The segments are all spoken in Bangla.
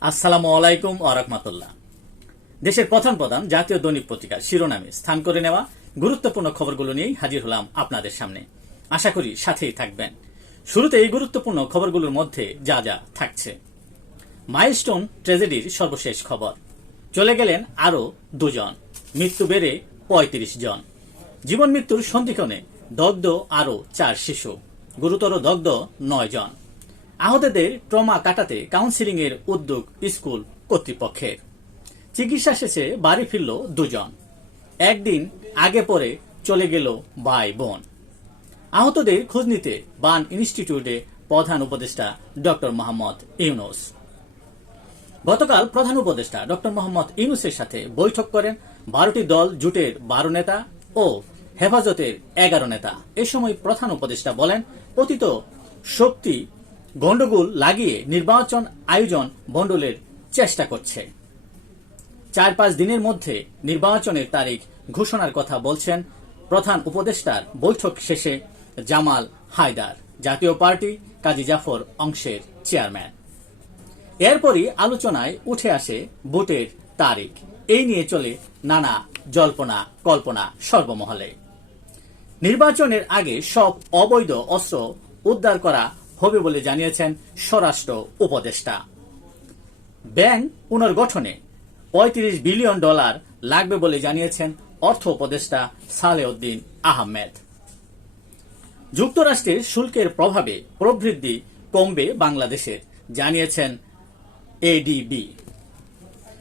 আসসালামু আলাইকুম আরহামতুল্লাহ দেশের প্রধান প্রধান জাতীয় দৈনিক পত্রিকার শিরোনামে স্থান করে নেওয়া গুরুত্বপূর্ণ খবরগুলো নিয়েই হাজির হলাম আপনাদের সামনে। আশা করি সাথেই থাকবেন। শুরুতে এই গুরুত্বপূর্ণ খবরগুলোর মধ্যে যা যা থাকছে। মাইলস্টোন ট্রেজেডির সর্বশেষ খবর। চলে গেলেন আরও দুজন। মৃত্যু বেড়ে পঁয়ত্রিশ জন। জীবন মৃত্যুর সন্ধিক্ষণে দগ্ধ আরও চার শিশু। গুরুতর দগ্ধ নয় জন। আহতদের ট্রমা কাটাতে কাউন্সিলিং এর উদ্যোগ স্কুল কর্তৃপক্ষের। চিকিৎসা শেষে বাড়ি ফিরল দুজন। একদিন আগে পরে চলে গেল ভাই বোন। আহতদের খোঁজ নিতে বান ইনস্টিটিউটে প্রধান উপদেষ্টা ডক্টর মোহাম্মদ ইউনুস। গতকাল প্রধান উপদেষ্টা ডক্টর মোহাম্মদ ইউনুসের সাথে বৈঠক করেন বারোটি দল জুটের বারো নেতা ও হেফাজতের এগারো নেতা। এ সময় প্রধান উপদেষ্টা বলেন পতিত শক্তি গন্ডগোল লাগিয়ে নির্বাচন আয়োজন বন্ডলের চেষ্টা করছে। চার পাঁচ দিনের মধ্যে নির্বাচনের তারিখ ঘোষণার কথা বলছেন প্রধান উপদেষ্টার বৈঠক শেষে জামাল হায়দার, জাতীয় পার্টি কাজী জাফর অংশের চেয়ারম্যান। এরপরই আলোচনায় উঠে আসে ভোটের তারিখ। এই নিয়ে চলে নানা জল্পনা কল্পনা সর্বমহলে। নির্বাচনের আগে সব অবৈধ অস্ত্র উদ্ধার করা হবে বলে জানিয়েছেন স্বরাষ্ট্র উপদেষ্টা। ব্যাংক পুনর্গঠনে পঁয়ত্রিশ বিলিয়ন ডলার লাগবে বলে জানিয়েছেন অর্থ উপদেষ্টা সালেউদ্দিন আহমেদ। যুক্তরাষ্ট্রের শুল্কের প্রভাবে প্রবৃদ্ধি কমবে বাংলাদেশের, জানিয়েছেন এডিবি।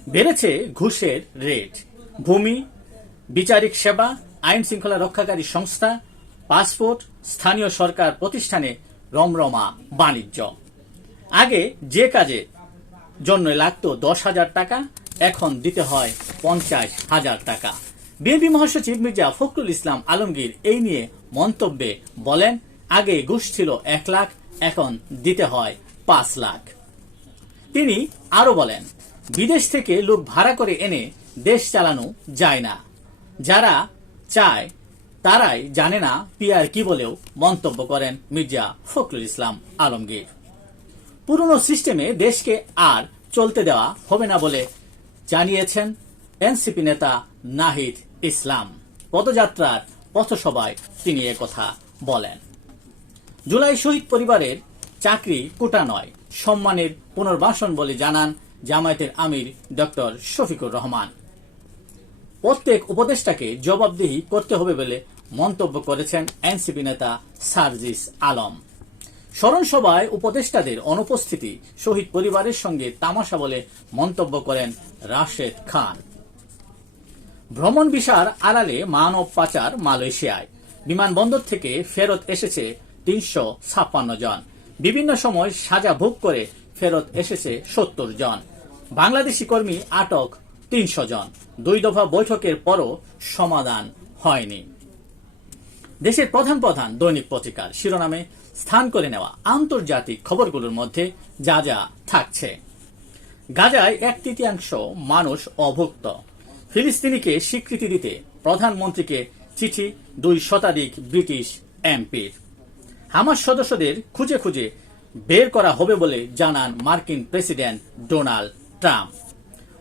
বেড়েছে ঘুষের রেট। ভূমি, বিচারিক সেবা আইন শৃঙ্খলা রক্ষাকারী সংস্থা, পাসপোর্ট, স্থানীয় সরকার প্রতিষ্ঠানে রমরমা বাণিজ্য। আগে যে কাজে জন্য লাগতো দশ হাজার টাকা, এখন দিতে হয় পঞ্চাশ হাজার টাকা। বিএনপি মহাসচিব মির্জা ফখরুল ইসলাম আলমগীর এই নিয়ে মন্তব্যে বলেন, আগে ঘুষ ছিল এক লাখ, এখন দিতে হয় পাঁচ লাখ। তিনি আরও বলেন, বিদেশ থেকে লোক ভাড়া করে এনে দেশ চালানো যায় না। যারা চায় তারাই জানে না পিয়ার কি বলেও মন্তব্য করেন মির্জা ফখরুল ইসলাম আলমগীর। পুরনো সিস্টেমে দেশকে আর চলতে দেওয়া হবে না বলে জানিয়েছেন এনসিপি নেতা নাহিদ ইসলাম। পদযাত্রার পথসভায় তিনি কথা বলেন। জুলাই শহীদ পরিবারের চাকরি কোটা নয়, সম্মানের পুনর্বাসন বলে জানান জামায়াতের আমির ডক্টর শফিকুর রহমান। প্রত্যেক উপদেষ্টাকে জবাবদিহি করতে হবে বলে মন্তব্য করেছেন এনসিপি নেতা সার্জিস আলম। স্মরণ সভায় উপদেষ্টাদের অনুপস্থিতি, শহীদ পরিবারের সঙ্গে তামাশা বলে মন্তব্য করেন রাশেদ খান। ভ্রমণ বিশার আড়ালে মানব পাচার মালয়েশিয়ায়। বিমানবন্দর থেকে ফেরত এসেছে তিনশো ছাপ্পান্ন জন। বিভিন্ন সময় সাজা ভোগ করে ফেরত এসেছে সত্তর জন। বাংলাদেশি কর্মী আটক তিনশো জন। দুই দফা বৈঠকের পরও সমাধান হয়নি। দেশের প্রধান প্রধান দৈনিক পত্রিকার শিরোনামে স্থান করে নেওয়া আন্তর্জাতিক খবরগুলোর মধ্যে যা যা থাকছে। গাজায় এক তৃতীয়াংশ মানুষ অভুক্ত। ফিলিস্তিনিকে স্বীকৃতি দিতে প্রধানমন্ত্রীকে চিঠি দুই শতাধিক ব্রিটিশ এমপির। হামাস সদস্যদের খুঁজে খুঁজে বের করা হবে বলে জানান মার্কিন প্রেসিডেন্ট ডোনাল্ড ট্রাম্প।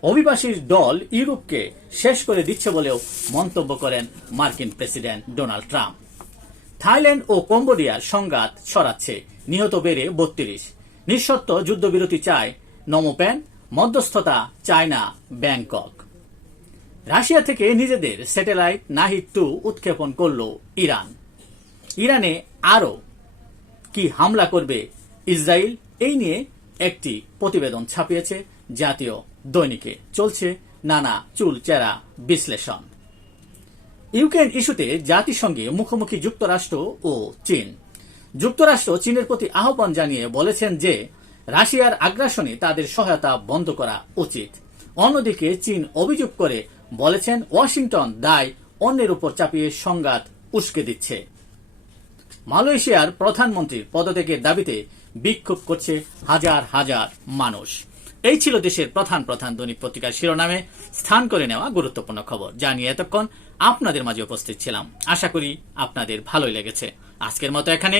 অভিবাসীর দল ইউরোপকে শেষ করে দিচ্ছে বলেও মন্তব্য করেন মার্কিন প্রেসিডেন্ট ডোনাল্ড ট্রাম্প। থাইল্যান্ড ও কম্বোডিয়ার সংঘাত ছড়াচ্ছে। নিহত বেড়ে বত্রিশ। নিঃশর্ত যুদ্ধবিরতি চায় নমোপ্যান, মধ্যস্থতা চায় না ব্যাংকক। রাশিয়া থেকে নিজেদের স্যাটেলাইট নাহিদ টু উৎক্ষেপণ করল ইরান। ইরানে আরও কি হামলা করবে ইসরায়েল, এই নিয়ে একটি প্রতিবেদন ছাপিয়েছে জাতীয় দৈনিকে। চলছে নানা চুলচেরা বিশ্লেষণ। ইউক্রেন ইস্যুতে জাতিসংঘে মুখোমুখি যুক্তরাষ্ট্র ও চীন। যুক্তরাষ্ট্র চীনের প্রতি আহ্বান জানিয়ে বলেছেন যে, রাশিয়ার আগ্রাসনে তাদের সহায়তা বন্ধ করা উচিত। অন্যদিকে চীন অভিযোগ করে বলেছেন ওয়াশিংটন দায় অন্যের উপর চাপিয়ে সংঘাত উস্কে দিচ্ছে। মালয়েশিয়ার প্রধানমন্ত্রীর পদত্যাগের দাবিতে বিক্ষোভ করছে হাজার হাজার মানুষ। এই ছিল দেশের প্রধান প্রধান দৈনিক পত্রিকার শিরোনামে স্থান করে নেওয়া গুরুত্বপূর্ণ খবর। যা নিয়ে এতক্ষণ আপনাদের মাঝে উপস্থিত ছিলাম। আশা করি আপনাদের ভালোই লেগেছে। আজকের মতো এখানে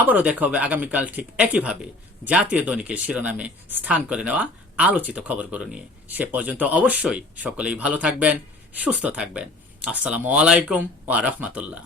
আবারও দেখা হবে আগামীকাল ঠিক একইভাবে জাতীয় দৈনিকের শিরোনামে স্থান করে নেওয়া আলোচিত খবরগুলো নিয়ে। সে পর্যন্ত অবশ্যই সকলেই ভালো থাকবেন, সুস্থ থাকবেন। আসসালামু আলাইকুম ওয়া রাহমাতুল্লাহ।